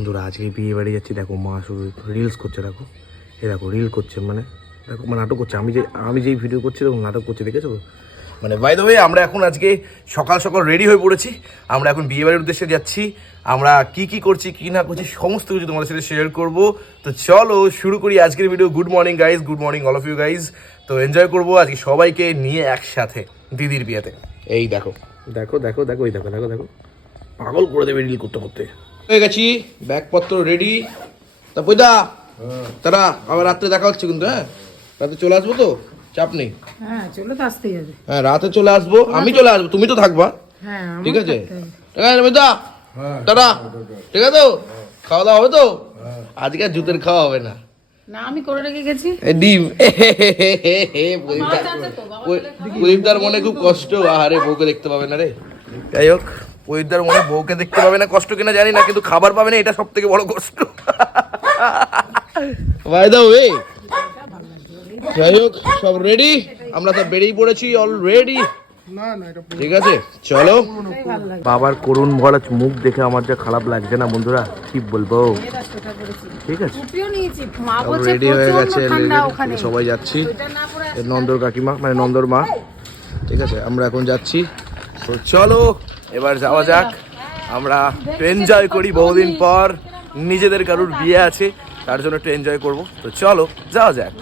বন্ধুরা, আজকে বিয়ে বাড়ি যাচ্ছি, দেখো মা শুধু রিলস করছে, দেখো। এ দেখো রিল করছে মানে দেখো মানে নাটক করছে। আমি যে, আমি যেই ভিডিও করছি, দেখো, নাটক করছে, দেখেছ? মানে বাই দ্য ওয়ে আমরা এখন আজকে সকাল সকাল রেডি হয়ে পড়েছি। আমরা এখন বিয়ে বাড়ির উদ্দেশ্যে যাচ্ছি। আমরা কি কি করছি, কি না করছি, সমস্ত কিছু তোমাদের সাথে শেয়ার করব। তো চলো, শুরু করি আজকের video good morning guys good morning all of you guys তো এনজয় করব আজকে সবাইকে নিয়ে একসাথে, দিদির বিয়েতে। এই দেখো। দেখো দেখো দেখো, এই দেখো দেখো দেখো। পাগল করে দেবে রিল করতে করতে। হয়ে গেছি। ব্যাগপত্র রেডি তা পয়দা তারা আবার রাত্রে দেখা হচ্ছে কিন্তু হ্যাঁ? রাতে চলে আসব তো? চাপ নেই। হ্যাঁ চলে তো আসতেই হবে। হ্যাঁ রাতে চলে আসব। আমি চলে আসব তুমি তো থাকবা। হ্যাঁ ঠিক আছে। ঠিক আছে পয়দা টাটা। ঠিক আছে? তো খাওয়া দাওয়া হবে তো? আজকে আর জুতের খাওয়া হবে না। না আমি করে রেখে গেছি। ডিম। প্রদীপদার মনে খুব কষ্ট। আরে বউকে দেখতে পাবে না রে। যাই হোক। প্রদীপদার মনে বউকে দেখতে পাবে না কষ্ট কিনা জানি না কিন্তু খাবার পাবে না এটা সব থেকে বড় কষ্ট। বাই দা ওয়ে যাই হোক সব রেডি আমরা তো বেরিয়ে পড়েছি অলরেডি ঠিক আছে চলো। বাবার করুণ ভরা মুখ দেখে আমার যা খারাপ লাগছে না বন্ধুরা কি বলব? ঠিক আছে। রেডি হয়ে গেছে সবাই যাচ্ছি। নন্দর কাকিমা মানে নন্দর মা। ঠিক আছে আমরা এখন যাচ্ছি। তো চলো এবার যাওয়া যাক। আমরা একটু এনজয় করি বহুদিন পর। নিজেদের কারুর বিয়ে আছে তার জন্য একটু এনজয় করব। তো চলো যাওয়া যাক।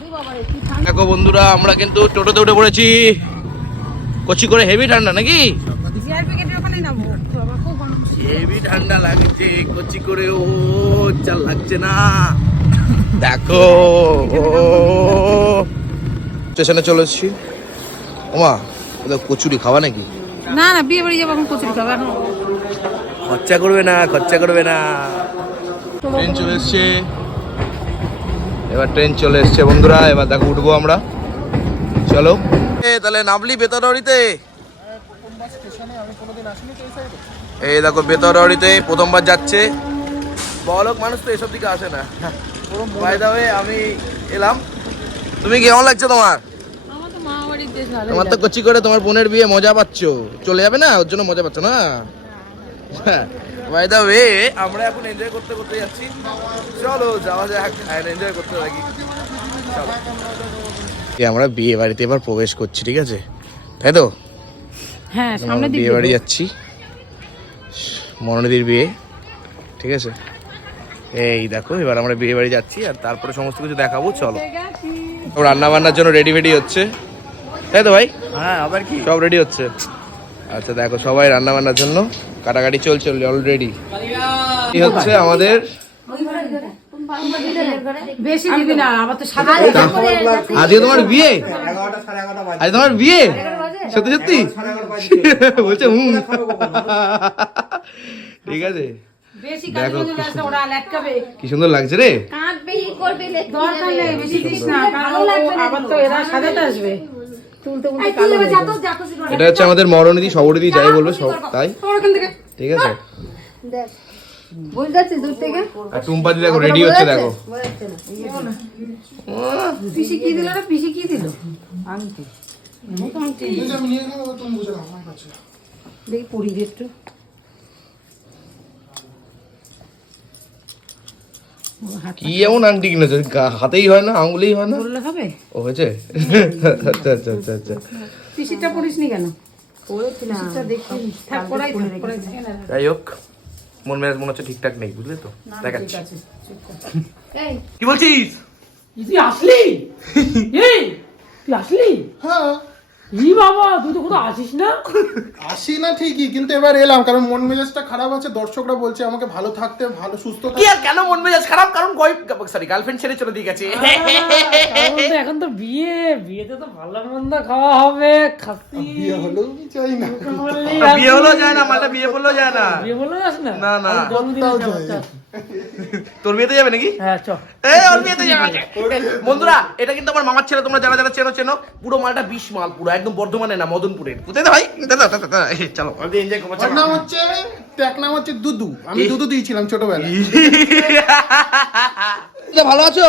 দেখো বন্ধুরা আমরা কিন্তু টোটোতে উঠে পড়েছি। কচি করে হেভি ঠান্ডা নাকি? হেভি ঠান্ডা লাগছে কচি করে ও চাল লাগছে না। দেখো ও। স্টেশনে চলে এসছি। ওমা ওদের কচুরি খাওয়া নাকি? না না বিয়ে বাড়ি যাব এখন কচুরি খাব এখন। খরচা করবে না খরচা করবে না। ট্রেন চলে এসছে। এবার ট্রেন চলে এসছে বন্ধুরা এবার দেখো উঠবো আমরা। চলো। এ তাহলে নামলি বেতনবাড়িতে এই দেখো বেতনবাড়িতে প্রথমবার যাচ্ছে। বড়লোক মানুষ তো এসব দিকে আসে না। বাই দা ওয়ে আমি এলাম। তুমি কেমন লাগছে তোমার আমার তো মা বাড়ির দেশ ভালো তোমার তো কচি করে তোমার বোনের বিয়ে মজা পাচ্ছ। চলে যাবে না? ওর জন্য মজা পাচ্ছ না? বাই দা ওয়ে আমরা এখন এনজয় করতে করতে যাচ্ছি। চলো যাওয়া যাক আর এনজয় করতে থাকি। আমরা বিয়ে বাড়িতে এবার প্রবেশ করছি ঠিক আছে? তাই তো? হ্যাঁ সামনে বিয়ে বাড়ি যাচ্ছি। মনোনীদির বিয়ে ঠিক আছে? এই দেখো এবার আমরা বিয়ে বাড়ি যাচ্ছি আর তারপরে সমস্ত কিছু দেখাবো চলো। রান্না বান্নার জন্য রেডি ফেডি হচ্ছে। তাই তো ভাই? হ্যাঁ আবার কি? সব রেডি হচ্ছে। আচ্ছা দেখো সবাই রান্না বান্নার জন্য কাটাকাটি চলছে অলরেডি কি হচ্ছে আমাদের বেশি দিবি না আবার তো সাদা আজকে তোমার বিয়ে। আজ তোমার বিয়ে? সত্যি সত্যি? বলছে হুম। ঠিক আছে। দেখো, কি সুন্দর লাগছে রে কাঁদবে ই করবে লেখবে দরকার নেই বেশি দিস না আবার তো এরা সাদাতে আসবে। তুলতে উল্টে কালো হয়ে যাবে। এটা হচ্ছে আমাদের মরণীতি সবরীতি যাই বলবে সব তাই? সর ওখান থেকে ঠিক আছে? দেখ বুঝ যাচ্ছে দূর থেকে? আর টুম্পাদি দেখো রেডি হচ্ছে দেখো। পিসি কি দিল রে? পিসি কি দিল? আংটি। আংটি। দেখি পড়ি দে একটু কি এমন আংটি কিনেছে? হাতেই হয় না আঙুলেই হয় না? বললে হবে ও হয়েছে? আচ্ছা আচ্ছা আচ্ছা আচ্ছা। পিসিটা পড়িসনি কেন। যাই হোক মন মেজাজ মনে হচ্ছে ঠিকঠাক নেই বুঝলে তো? দেখাচ্ছি। এই। কি বলছিস? তুই আসলি? তুই আসলি? হ্যাঁ। ই বাবা তুই তো কোথাও আসিস না? আসি না ঠিকই কিন্তু এবার এলাম কারণ মন মেজাজটা খারাপ আছে দর্শকরা বলছে আমাকে ভালো থাকতে ভালো সুস্থ কি আর কেন মন মেজাজ খারাপ? কারণ সরি গার্লফ্রেন্ড ছেড়ে চলে দিয়ে গেছে। এখন তো বিয়ে বিয়েতে তো ভালো মন্দ খাওয়া হবে খাসি। বিয়ে হলেও কি চাই না। বিয়ে হলো যায় না মালটা বিয়ে করলেও যায় না। বিয়ে বলে যাস না? না না। তোর বিয়েতে যাবে নাকি? হ্যাঁ চ এই ওর বিয়েতে যাবে। বন্ধুরা এটা কিন্তু আমার মামার ছেলে তোমরা যারা যারা চেনো চেনো। পুরো মালটা বিশ মাল পুরো একদম বর্ধমানে না মদনপুরের। কোথায় ভাই দাদা দাদা চলো। এনজয় করব। নাম হচ্ছে ট্যাক নাম হচ্ছে দুদু। আমি দুদু দিয়েছিলাম ছোটবেলায়। এটা ভালো আছো?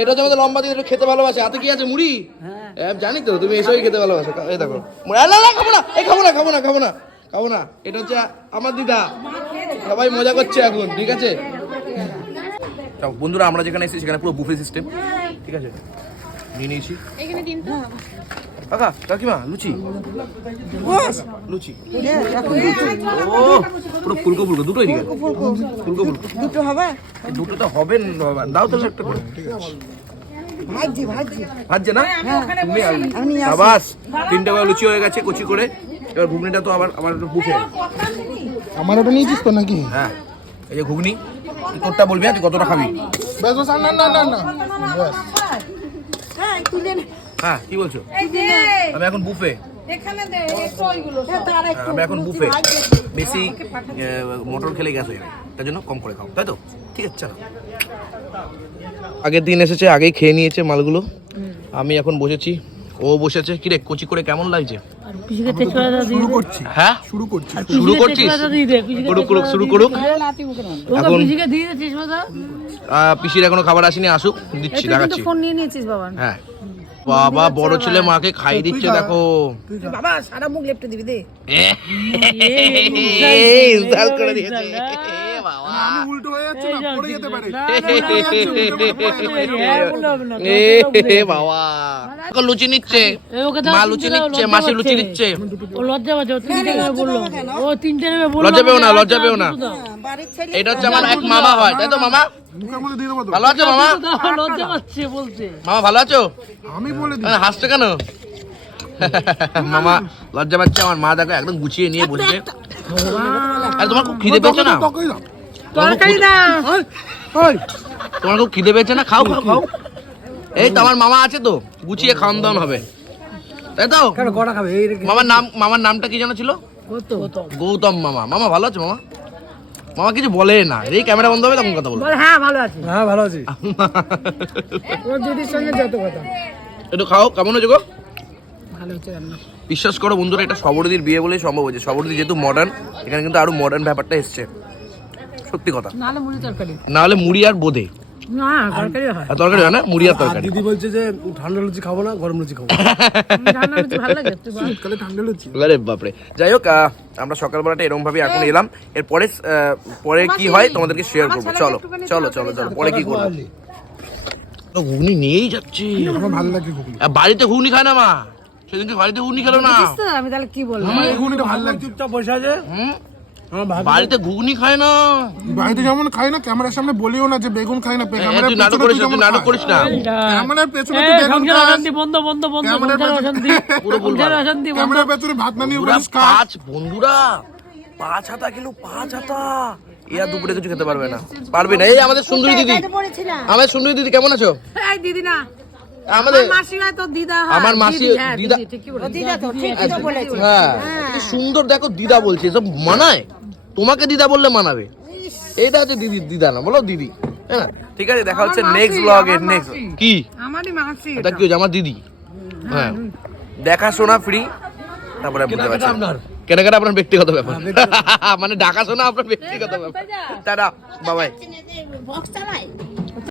এটা হচ্ছে আমাদের লম্বা দিন একটু খেতে ভালোবাসে। হাতে কি আছে মুড়ি? হ্যাঁ। জানি তো তুমি এসবই খেতে ভালোবাসো। এই দেখো। না না খাব না। এই খাব না খাব না খাব না খাব না। এটা হচ্ছে আমার দিদা। সবাই মজা করছে এখন ঠিক আছে? তা বন্ধুরা আমরা যেখানে এসেছি সেখানে পুরো বুফে সিস্টেম ঠিক আছে? নিয়ে নিয়েছি কাকা কাকিমা লুচি লুচি ও পুরো ফুলকো ফুলকো দুটোই দিকে ফুলকো ফুলকো দুটো হবে দুটো তো হবে না, দাও তাহলে একটা করে ভাজছে না আবাস তিনটে লুচি হয়ে গেছে কুচি করে এবার ঘুগনিটা তো আবার আবার বুফে আমার ওটা নিয়েছিস তো নাকি হ্যাঁ এই যে ঘুগনি তোরটা বলবি হ্যাঁ কতটা খাবি না না না না হ্যাঁ তুলে হ্যাঁ কি বলছো? আমি এখন বুফে। হ্যাঁ, তার একটু আমি এখন বুফে। বেশি মোটর খেলে গ্যাস হয়ে তার জন্য কম করে খাও। তাই তো? ঠিক আছে চলো। আগের দিন এসেছে আগেই খেয়ে নিয়েছে মালগুলো। আমি এখন বসেছি। ও বসেছে। কিরে কচি করে কেমন লাগছে? শুরু করছি। হ্যাঁ? শুরু করছি। শুরু করছিস? করুক শুরু এখন- পিসির এখনও খাবার আসেনি আসুক দিচ্ছি দেখাচ্ছি। ফোন নিয়ে নিয়েছিস বাবা। হ্যাঁ। বাবা বড় ছেলে মাকে খাই দিচ্ছে দেখো। বাবা সারা মুখ লেপটে দিবি দে। ইনসাল করে দিয়েছে। লুচি নিচ্ছে। মা লুচি নিচ্ছে মাসি। লজ্জা পেও না, লজ্জা পেও না। এটা হচ্ছে আমার এক মামা হয় তাই তো মামা? ভালো আছো মামা? লজ্জা পাচ্ছে বলতে। মামা ভালো আছো? আমি বলে দিই। হাসছো কেন? মামা লজ্জা পাচ্ছে আমার মা দেখো একদম গুছিয়ে নিয়ে আরে তোমার খুব খিদে পেয়েছে না? তকই তরকারি না তোমার খুব খিদে পেয়েছে না? খাও খাও খাও। এই তো আমার মামা আছে তো গুছিয়ে খাওয়ান দাওয়ান হবে। তাই তো? কটা খাবে? এই মামার নাম মামার নামটা কি যেন ছিল? গৌতম মামা। মামা ভালো আছে মামা? মামা কিছু বলে না। এই ক্যামেরা বন্ধ হবে তখন কথা বলব। হ্যাঁ ভালো আছি। হ্যাঁ ভালো আছি। ওর দিদির সঙ্গে যত কথা। একটু খাও কেমন হয়েছে গো? ভালো হচ্ছে রান্না বিশ্বাস করো বন্ধুরা এটা সবরদির বিয়ে বলেই সম্ভব হয়েছে। সবরদি যেহেতু মডার্ন এখানে কিন্তু আরও মডার্ন ব্যাপারটা এসছে। সত্যি কথা। নাহলে মুড়ি তরকারি। না হলে মুড়ি আর বোধে না তরকারি হয়। তরকারি হয় না? মুড়ি তরকারি। দিদি বলছে যে ঠান্ডা লুচি খাব না গরম লুচি খাব রান্না করতে ভালো লাগে। শীতকালে ঠান্ডা লুচি। আরে বাপরে। যাই হোক আমরা সকালবেলাটা এরকম ভাবে এখন এলাম। এরপরে পরে কি হয় তোমাদেরকে শেয়ার করব। চলো চলো চলো চলো পরে কি করব? ঘুগনি নিয়েই যাচ্ছি। ভালো লাগে ঘুগনি। আর বাড়িতে ঘুগনি খায় না মা? সেদিনকে বাড়িতে ঘুগনি খেলো না। আমি তাহলে কি বলব? ঘুগনিটা ভালো লাগে। চুপচাপ বসে আছে। হুম? ভাবি বাড়িতে ঘুগনি খায় না। বাড়িতে যেমন খাই না ক্যামেরার সামনে বলিও না যে বেগুন খাই না ক্যামেরার নাটক করিস তুই না নাটক করিস না। ক্যামেরার পেছনে তুই বেগুন খাস অশান্তি বন্ধ বন্ধ বন্ধ ক্যামেরার অশান্তি। পুরো। অশান্তি ক্যামেরার পেছনে ভাত না নিয়ে বলিস খাস পাঁচ বন্ধুরা। পাঁচ হাতা কিলো পাঁচ হাতা আর দুপুরে কিছু খেতে পারবে না। পারবে না। এই আমাদের সুন্দরী দিদি। আমাদের সুন্দরী দিদি কেমন আছো? এই দিদি না আমাদের মাসি হয় দিদা আমার মাসি হ্যাঁ, দিদা ঠিকই বলেছিস। দিদা তো ঠিকই তো বলেছে হ্যাঁ। সুন্দর দেখো দিদা বলছে। এসব মানায়? তোমাকে দিদা বললে মানাবে। এটা হচ্ছে দিদি দিদা না বলো দিদি হ্যাঁ ঠিক আছে দেখা হচ্ছে নেক্সট ব্লগে নেক্সট কি? আমারই মাসি এটা কি হচ্ছে আমার দিদি। হ্যাঁ। দেখাশোনা ফ্রি তারপরে বুঝতে পারছি আপনার? কেনাকাটা আপনার ব্যক্তিগত ব্যাপার। মানে দেখাশোনা আপনার ব্যক্তিগত ব্যাপার। টাটা বাবাই।